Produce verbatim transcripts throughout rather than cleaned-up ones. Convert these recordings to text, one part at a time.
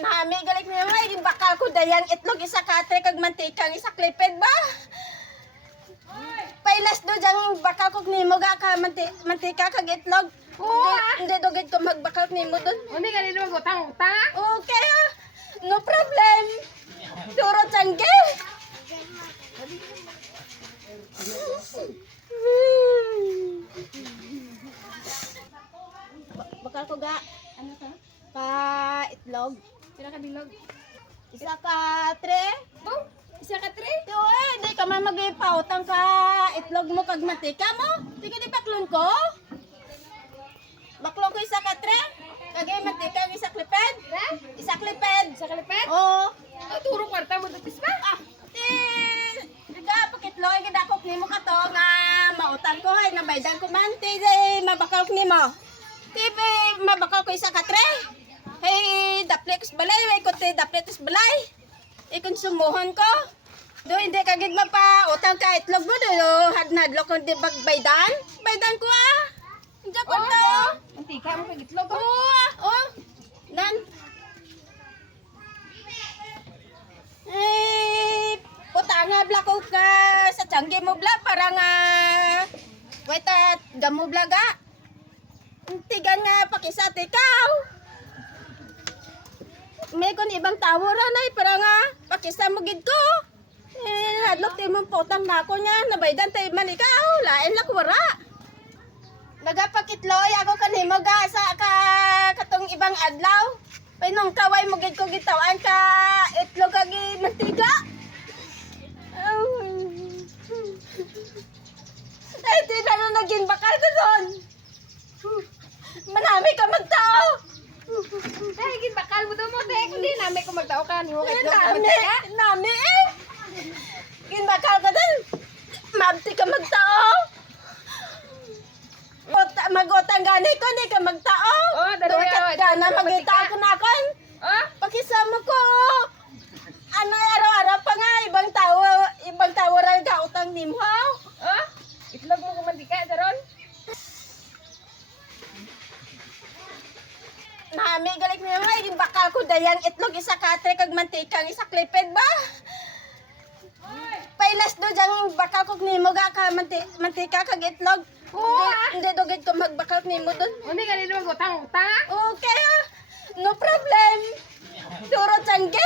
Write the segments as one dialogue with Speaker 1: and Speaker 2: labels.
Speaker 1: Nami galik niya nga, yung bakal ko dayang itlog isa katre kag mantikang isa klipid ba? Pailas do jang bakal ko nimo ga ka manti mantika kag itlog.
Speaker 2: Oo,
Speaker 1: Hindi dugid ko magbakal nimo dun.
Speaker 2: Hindi ka nila mag-utang-utang.
Speaker 1: Okay ah. No problem. Turo tangge. Bakal ko ga
Speaker 2: Ano ka?
Speaker 1: ka itlog.
Speaker 2: Sila ka bilog.
Speaker 1: Isa ka tre.
Speaker 2: Oh, isa ka tre.
Speaker 1: Yo eh, di ka man magipautang ka itlog mo kag mantika mo. Di ka di baklon ko. Baklon ko isa ka tre. Kagay mantika ang isa kliped.
Speaker 2: Ha?
Speaker 1: Isa kliped.
Speaker 2: Isa ka lipet?
Speaker 1: Oo.
Speaker 2: Oh, turo kwarta mo datis ba?
Speaker 1: Ah, ti Diga pakitlog gidakop nimo ka to nga mautang ko ay nabaydan ko man ti di mabakal ko nimo. Ti be mabakal ko isa ka tre. Hey, daplex balay way ko ti daplex balay. Ikonsumuhon ko. Do hindi ka gid mapa utang ka itlog mo do hadnadlo ko di bagbaydan. Baydan ko ah. Diya ko
Speaker 2: Oh,
Speaker 1: to.
Speaker 2: mantika mo kagitlog.
Speaker 1: Oo,
Speaker 2: Oh.
Speaker 1: ah, oh. Nan. Eh, puta nga bla ko ka sa tiyangge mo bla para nga wait at gamo bla ga. Tigan nga pakisat ikaw. May kon ibang tawaran ay para nga pakisa mo gid ko. Eh, hadlok ti mo potang nako nya nabaydan tay man ikaw, lain la wara. Nagapakitloy ako kanimo ga sa ka katong ibang adlaw. Pinong kaway mo gid ko gitawan ka itlog kag mantika. Ay, di na nun naging bakal ko doon. Manami ka magtao.
Speaker 2: Ay, gid bakal mo daw mo te. Kundi nami ko magtao ka ni mo
Speaker 1: Eh,
Speaker 2: kagitlog ka
Speaker 1: nami,
Speaker 2: mantika.
Speaker 1: nami eh. Gin bakal ka doon. Mabti ka magtao. Ota, mag-utang gani ko, di ka magtao.
Speaker 2: Oh, daro
Speaker 1: Dakat
Speaker 2: yaw,
Speaker 1: ka na
Speaker 2: itlog ka
Speaker 1: magita
Speaker 2: mantika.
Speaker 1: ko na kon.
Speaker 2: Oh,
Speaker 1: Pakisama ko. Ano araw-araw pa nga ibang tao, ibang tao ra ka utang nimo.
Speaker 2: oh. Itlog mo ko mantika daron.
Speaker 1: Nami galik niya nga, yung bakal ko dayang itlog isa katre kag mantikang isa klipid ba? Pailas do jang bakal ko nimo ga ka manti mantika kag itlog.
Speaker 2: Oo,
Speaker 1: Hindi, hindi dugid ko magbakal nimo dun.
Speaker 2: Hindi ka nila mag-utang-utang.
Speaker 1: Okay ah. No problem. Turo tangge.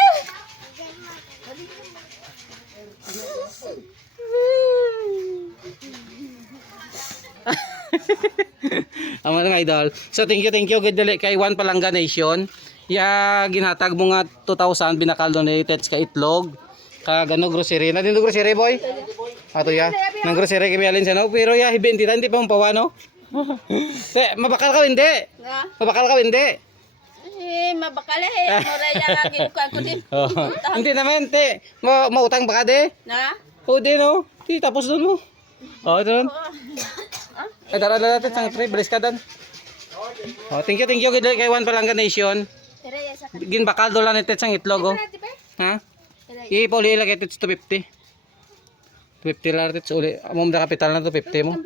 Speaker 3: Ang mga idol. So thank you, thank you. Good dali kay Juan Palanga Nation. Ya ginhatag mo nga two thousand binakal donated ka itlog. Kag ano grocery. Na din grocery boy. Ato ya. Nang grocery kay Bialin sa no. Pero ya hibenti hindi pa mapawa no. Te, mabakal ka hindi.
Speaker 1: Nga.
Speaker 3: Mabakal ka hindi.
Speaker 1: Eh, mabakal eh. Ano ra ya ginukuan ko din.
Speaker 3: Oh. Hindi naman te. Ma mautang ba ka de?
Speaker 1: Na?
Speaker 3: O di no. Di tapos doon mo. Oh, doon. Ay, dara dara natin sang pre, bilis ka doon. Oh, thank you, thank you gid kay Juan Palanga Nation.
Speaker 1: Pero ya sa
Speaker 3: Gin bakal do lang natin sang itlog oh.
Speaker 2: Di ba?
Speaker 3: Ha? I pauli ilagay ito two fifty. two fifty lang ito uli. Amom da kapital na two fifty mo.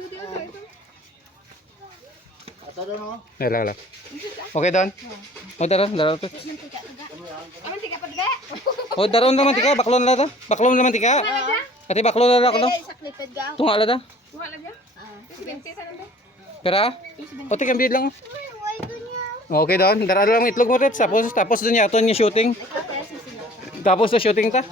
Speaker 3: Ay, lang lang. Okay doon. O daron, daron to.
Speaker 2: Ah, mantika pa diga.
Speaker 3: O daron naman tika, baklon na to. Baklon naman tika. Ati baklon na lang ko no.
Speaker 1: Kaya isa klipid ga.
Speaker 3: Tunga la da.
Speaker 2: Wala lang ya. twenty sa nando.
Speaker 3: Pera? O tika bid lang. Okay doon. Dara lang itlog mo tet. Tapos tapos doon yaton yung shooting. Tapos na shooting ta.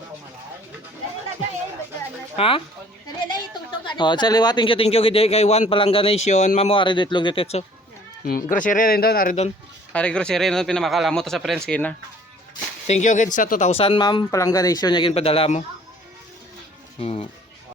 Speaker 3: Ha?
Speaker 1: Kaya lay tungtong ka.
Speaker 3: Oh, sa liwa, thank you, thank you gid kay Juan Palanga Nation. Mamo ari itlog ni Tetso. Hmm, grocery rin doon, ari doon. Ari grocery doon pinamakala mo to sa friends kina. Thank you gid sa two thousand ma'am Palanga Nation yagin padala mo. Hmm.